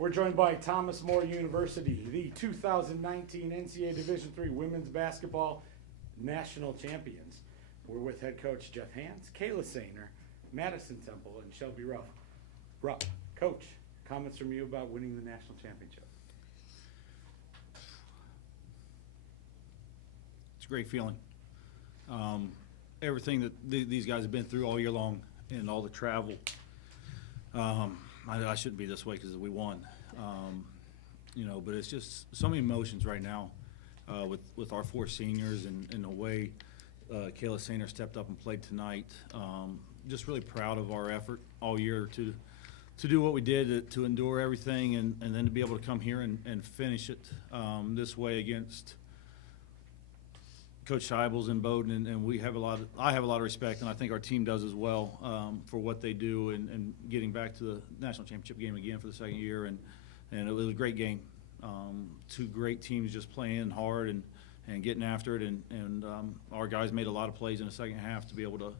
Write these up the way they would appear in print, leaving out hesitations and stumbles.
We're joined by Thomas More University, the 2019 NCAA Division III Women's Basketball National Champions. We're with head coach Jeff Hans, Kayla Sainer, Madison Temple, and Shelby Rupp. Coach, comments from you about winning the national championship? It's a great feeling. Everything that these guys have been through all year long and all the travel. I shouldn't be this way because we won. But it's just so many emotions right now with our four seniors and the way Kayla Sainer stepped up and played tonight. Just really proud of our effort all year to do what we did, to endure everything, and then to be able to come here and finish it this way against Coach Scheibels and Bowdoin, and I have a lot of respect, and I think our team does as well, for what they do and getting back to the national championship game again for the second year, and it was a great game. Two great teams just playing hard and getting after it, and our guys made a lot of plays in the second half to be able to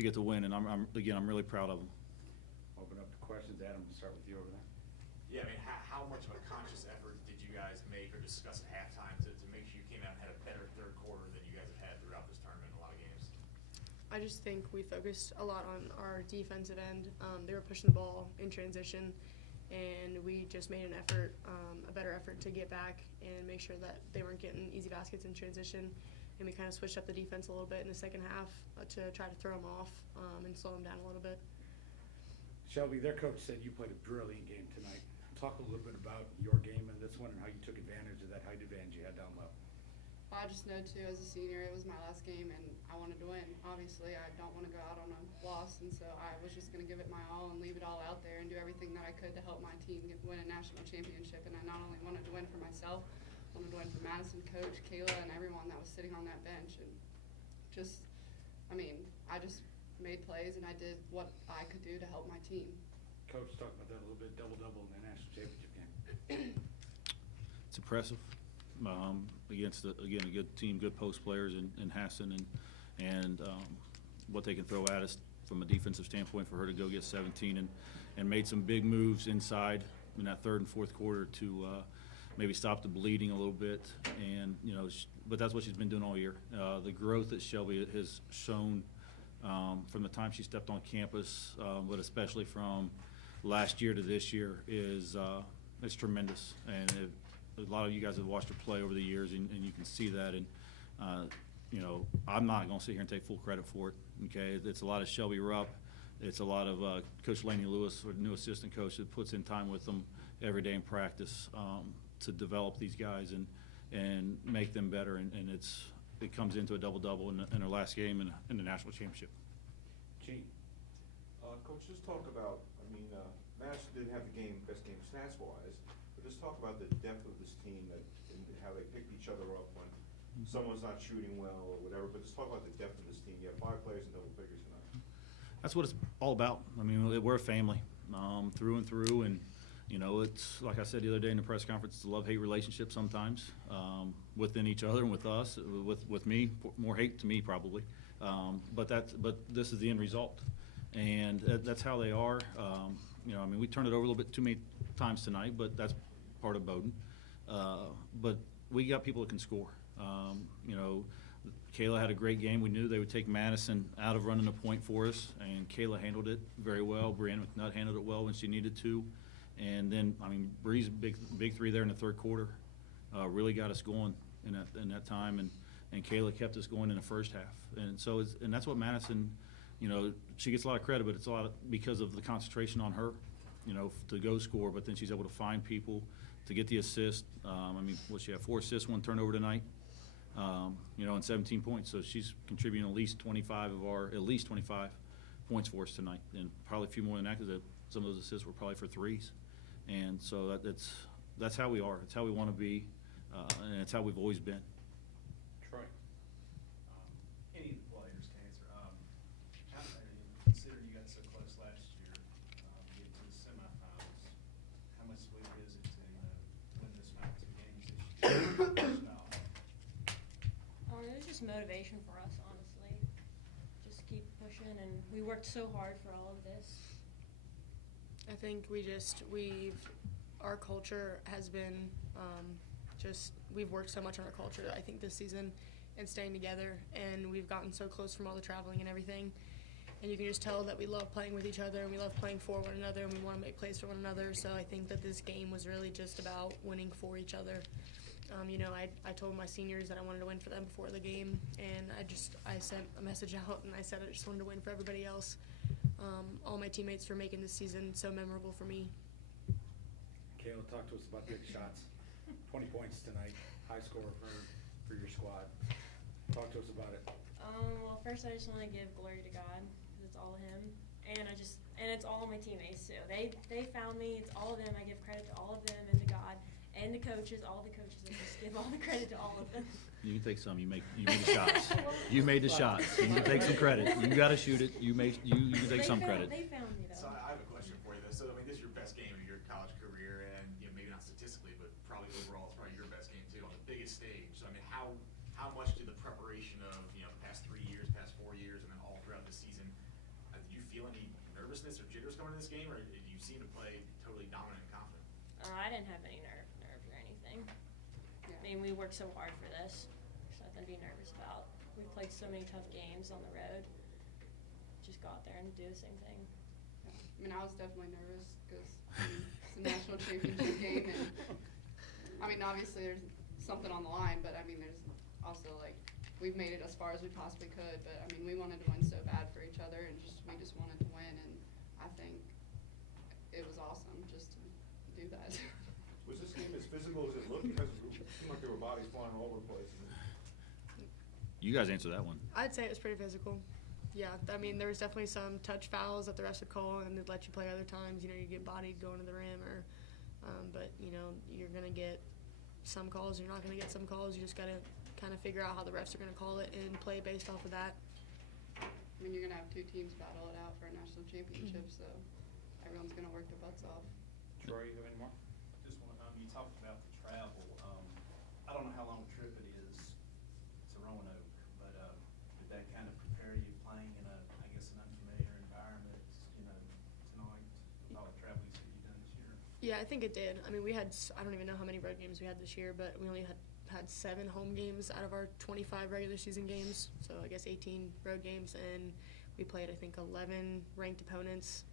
get the win, and I'm really proud of them. Open up to questions. Adam, we'll start with you over there. Yeah, I mean, how much of a conscious effort did you guys make or discuss at halftime to make sure you came out and had a better third quarter than you guys have had throughout this tournament in a lot of games? I just think we focused a lot on our defensive end. They were pushing the ball in transition, and we just made an effort, a better effort to get back and make sure that they weren't getting easy baskets in transition. And we kind of switched up the defense a little bit in the second half to try to throw them off and slow them down a little bit. Shelby, their coach said you played a brilliant game tonight. Talk a little bit about your game and this one and how you took advantage of that height advantage you had down low. I just know, too, as a senior, it was my last game, and I wanted to win. Obviously, I don't want to go out on a loss, and so I was just going to give it my all and leave it all out there and do everything that I could to help my team win a national championship. And I not only wanted to win for myself, I wanted to win for Madison, Coach, Kayla, and everyone that was sitting on that bench. And I just made plays, and I did what I could do to help my team. Coach, talk about that a little bit, double-double in the national championship game. It's impressive against a good team, good post players in Hassan and what they can throw at us from a defensive standpoint for her to go get 17 and made some big moves inside in that third and fourth quarter to maybe stop the bleeding a little bit. And but that's what she's been doing all year. The growth that Shelby has shown from the time she stepped on campus, but especially from last year to this year is tremendous. And a lot of you guys have watched her play over the years, and you can see that. And I'm not going to sit here and take full credit for it. Okay, it's a lot of Shelby Rupp. It's a lot of Coach Laney Lewis, our new assistant coach, that puts in time with them every day in practice to develop these guys and make them better. And it comes into a double-double in their last game in the national championship. Gene. Coach, just talk about, Madison didn't have the best game stats-wise, but just talk about the depth of this team and how they picked each other up when someone's not shooting well or whatever, but just talk about the depth of this team. You have 5 players in double figures tonight. That's what it's all about. We're a family through and through, and it's like I said the other day in the press conference, it's a love-hate relationship sometimes within each other and with us, with me, more hate to me probably, but this is the end result, and that's how they are. We turned it over a little bit too many times tonight, but that's part of Bowdoin. But we got people that can score. Kayla had a great game. We knew they would take Madison out of running the point for us, and Kayla handled it very well. Brianna McNutt handled it well when she needed to. And then, Bree's big three there in the third quarter really got us going in that time, and Kayla kept us going in the first half. And so, and that's what Madison, she gets a lot of credit, but it's a lot because of the concentration on her, to go score. But then she's able to find people to get the assist. She had 4 assists, 1 turnover tonight, and 17 points. So she's contributing at least 25 points for us tonight, and probably a few more than that because some of those assists were probably for threes. And so that's how we are. It's how we want to be, and it's how we've always been. Troy. Any of the players can answer. Considering you got so close last year, getting to the semifinals, how much sweeter is it to win this next 2 games this year? It was just motivation for us, honestly. Just keep pushing, and we worked so hard for all of this. I think our culture has been we've worked so much on our culture, I think, this season and staying together, and we've gotten so close from all the traveling and everything. And you can just tell that we love playing with each other and we love playing for one another and we want to make plays for one another. So I think that this game was really just about winning for each other. I told my seniors that I wanted to win for them before the game, and I sent a message out and I said I just wanted to win for everybody else. All my teammates for making this season so memorable for me. Kayla, talk to us about big shots. 20 points tonight, high score for your squad. Talk to us about it. Well, first I just want to give glory to God, because it's all Him, and it's all my teammates too. They found me. It's all of them. I give credit to all of them and to God and the coaches. All the coaches. I just give all the credit to all of them. You can take some. You made the shots. You made the shots. You can take some credit. You got to shoot it. You can take some credit. They found me So though. I have a question for you though. So I mean, this is your best game of your college career, and maybe not statistically, but probably overall, it's probably your best game too on the biggest stage. So I mean, how much did the preparation of the past 3 years, past 4 years, and then all throughout the season, did you feel any nervousness or jitters going into this game, or did you seem to play totally dominant and confident? I didn't have any nerves or anything. Yeah. I mean, we worked so hard for this. There's nothing to be nervous about. We played so many tough games on the road. Just go out there and do the same thing. I mean, I was definitely nervous because it's a national championship game, and I mean, obviously there's something on the line, but I mean, there's also we've made it as far as we possibly could, but I mean, we wanted to win so bad for each other, and we just wanted to win, and I think it was awesome just to do that. Was this game as physical as it looked? Because it seemed like there were bodies flying all over the place. You guys answer that one. I'd say it was pretty physical. Yeah, I mean, there was definitely some touch fouls that the refs would call, and they'd let you play other times. You get bodied going to the rim, but you're gonna get some calls. You're not gonna get some calls. You just gotta kind of figure out how the refs are gonna call it and play based off of that. I mean, you're gonna have two teams battle it out for a national championship, so everyone's gonna work their butts off. Troy, you have any more? Just want, you talked about the travel. I don't know how long a trip it is to Roanoke, but did that kind of prepare you playing in an unfamiliar environment, tonight, with all the traveling that you've done this year? Yeah, I think it did. I mean, I don't even know how many road games we had this year, but we only had 7 home games out of our 25 regular season games, so I guess 18 road games, and we played, I think, 11 ranked opponents.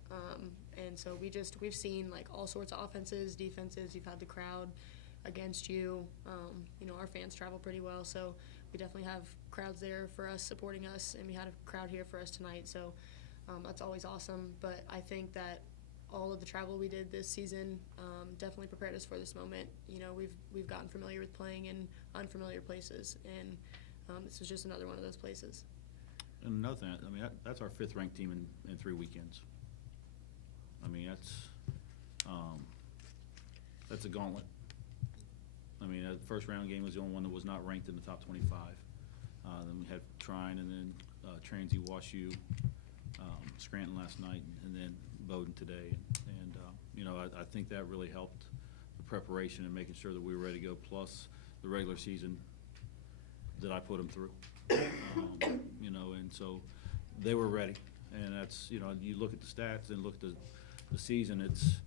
And so we've seen all sorts of offenses, defenses. You've had the crowd against you. Our fans travel pretty well, so we definitely have crowds there for us, supporting us, and we had a crowd here for us tonight. So that's always awesome. But I think that all of the travel we did this season definitely prepared us for this moment. We've gotten familiar with playing in unfamiliar places, and this was just another one of those places. And another thing, I mean, that's our 5th ranked team in 3 weekends. I mean, that's a gauntlet. I mean, the first round game was the only one that was not ranked in the top 25. Then we had Trine, and then Transy, WashU, Scranton last night, and then Bowdoin today. And I think that really helped the preparation and making sure that we were ready to go, plus the regular season that I put them through. And so they were ready. And that's, you look at the stats and look at the season, it's,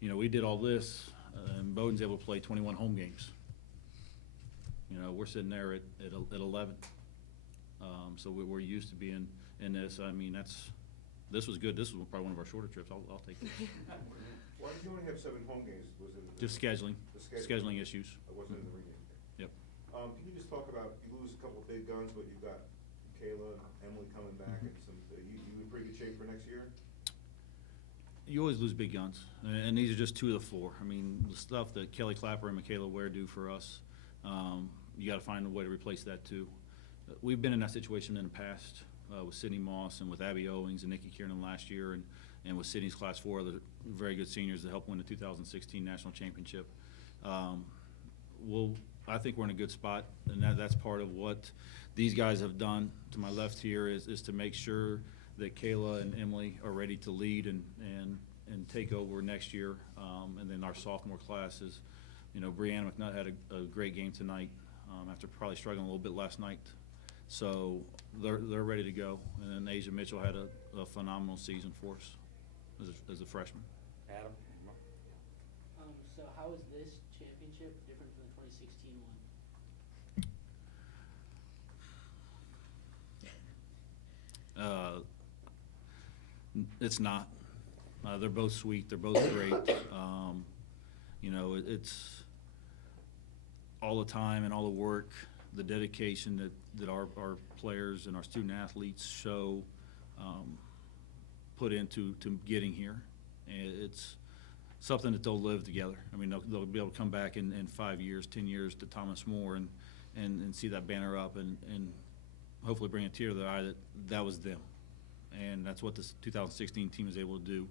we did all this, and Bowdoin's able to play 21 home games. We're sitting there at 11. So we're used to being in this. I mean, this was good. This was probably one of our shorter trips. I'll take this. Why did you only have 7 home games? Was it Just scheduling, the scheduling? scheduling issues. It wasn't in the region? Yep. Can you just talk about, you lose a couple of big guns, but you've got Kayla and Emily coming back, and you in pretty good shape for next year? You always lose big guns, and these are just 2 of the 4. I mean, the stuff that Kelly Clapper and Michaela Ware do for us, you got to find a way to replace that too. We've been in that situation in the past with Sydney Moss and with Abby Owings and Nikki Kiernan last year, and with Sydney's Class 4, other very good seniors that helped win the 2016 national championship. I think we're in a good spot, and that's part of what these guys have done. To my left here is to make sure that Kayla and Emily are ready to lead and take over next year. And then our sophomore class is, Brianna McNutt had a great game tonight after probably struggling a little bit last night. So they're ready to go. And then Asia Mitchell had a phenomenal season for us as a freshman. Adam? So how is this championship different from the 2016 one? It's not. They're both sweet. They're both great. You know, it's all the time and all the work, the dedication that our players and our student athletes show, put into getting here. And it's something that they'll live together. I mean, they'll be able to come back in 5 years, 10 years to Thomas More and see that banner up and hopefully bring a tear to their eye that was them. And that's what this 2016 team is able to do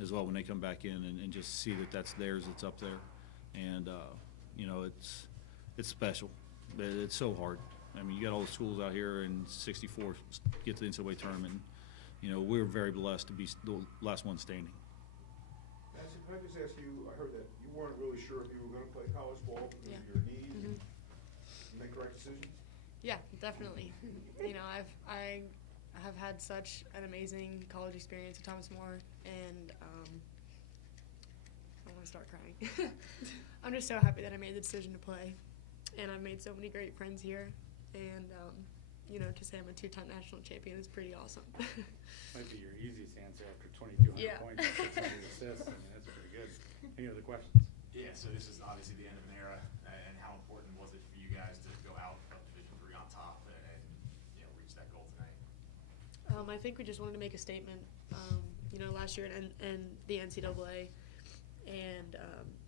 as well when they come back in and just see that that's theirs, it's up there. And, you know, it's special. It's so hard. I mean, you got all the schools out here and 64 get to the NCAA tournament. You know, we're very blessed to be the last one standing. Nancy, can I just ask you, I heard that you weren't really sure if you were gonna play college ball because Yeah. of your knees. Mhm. You make the right decision? Yeah, definitely. You know, I have had such an amazing college experience at Thomas More, and I want to start crying. I'm just so happy that I made the decision to play, and I've made so many great friends here, and you know, to say I'm a 2-time national champion is pretty awesome. Might be your easiest answer after 2,200 Yeah. points and 600 assists. I mean, that's pretty good. Any other questions? Yeah, so this is obviously the end of an era, and how important was it for you guys to go out of Division III on top and you know, reach that goal tonight? I think we just wanted to make a statement, you know, last year in the NCAA, and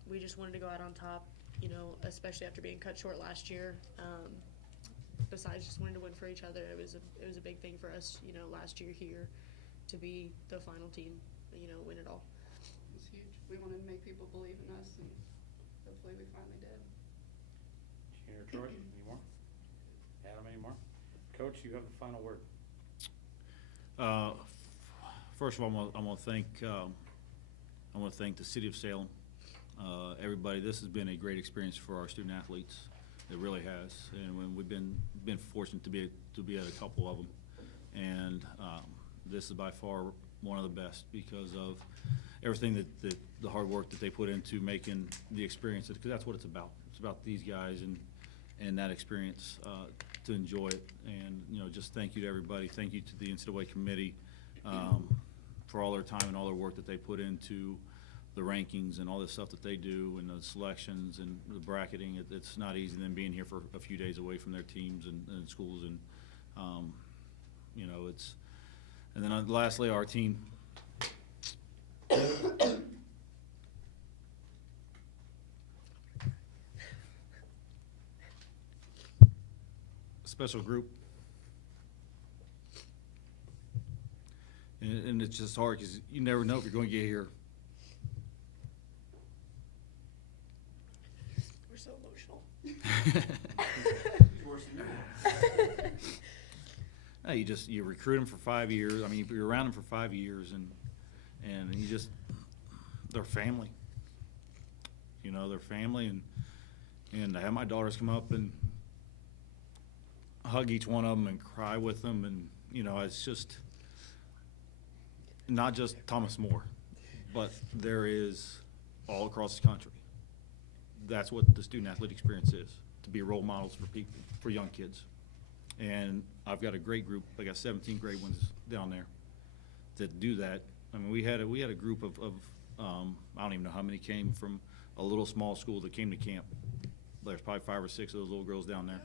we just wanted to go out on top, you know, especially after being cut short last year. Besides just wanting to win for each other, it was a big thing for us, you know, last year here to be the final team, you know, win it all. It was huge. We wanted to make people believe in us, and hopefully we finally did. Junior Troy, any more? Adam, any more? Coach, you have the final word. First of all, I want to thank the city of Salem, everybody. This has been a great experience for our student athletes. It really has, and when we've been fortunate to be at a couple of them, and this is by far one of the best because of everything that the hard work that they put into making the experience. Because that's what it's about. It's about these guys and that experience to enjoy it. And you know, just thank you to everybody. Thank you to the NCAA committee for all their time and all their work that they put into the rankings and all this stuff that they do and the selections and the bracketing. It's not easy them being here for a few days away from their teams and schools, and you know, it's, and then lastly, our team. Special group. And it's just hard because you never know if you're going to get here. We're so emotional. Worse than you. No, you recruit them for 5 years. I mean, you're around them for 5 years, and you just, they're family. You know, they're family, and I have my daughters come up and hug each one of them and cry with them, and you know, it's just not just Thomas More, but there is all across the country. That's what the student athlete experience is, to be role models for people, for young kids. And I've got a great group. I got 17 great ones down there that do that. I mean, we had a group of I don't even know how many came from a little small school that came to camp. There's probably 5 or 6 of those little girls down there,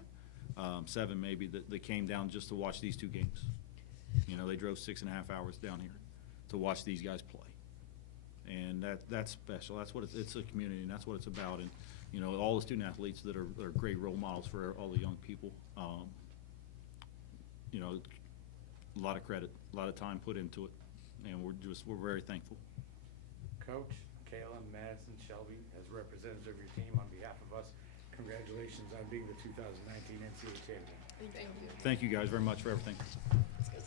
7 maybe, that came down just to watch these 2 games. You know, they drove 6.5 hours down here to watch these guys play. And that's special. That's what it's a community, and that's what it's about. And you know, all the student athletes that are great role models for all the young people. You know, a lot of credit, a lot of time put into it, and we're very thankful. Coach, Kayla, Madison, Shelby, as representatives of your team, on behalf of us, congratulations on being the 2019 NCAA champion. Thank you. Thank you guys very much for everything.